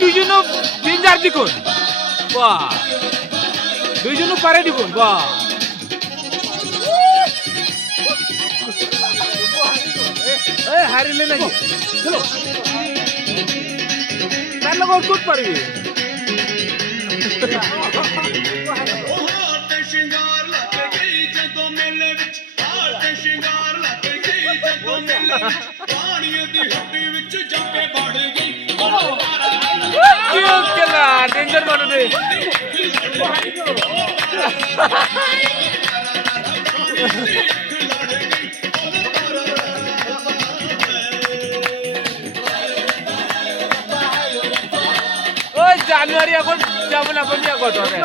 দুইজন তিন চার দিকুন বাহ দুইজন পারে দিকুন বাহ হারিলে নাকি চলো তার লোক কোট পারবি डेंजर मानो दे ओए জানুয়ারি এখন যেমন আপনি কত হবে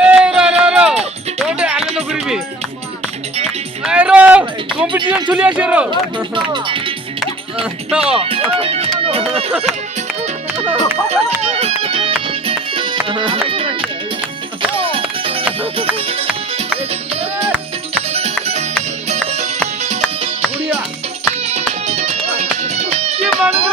এই রো তোতে আনন্দ করিবি এই রো কম্পিটিশন চলে আসে রো No. ¿Qué mano?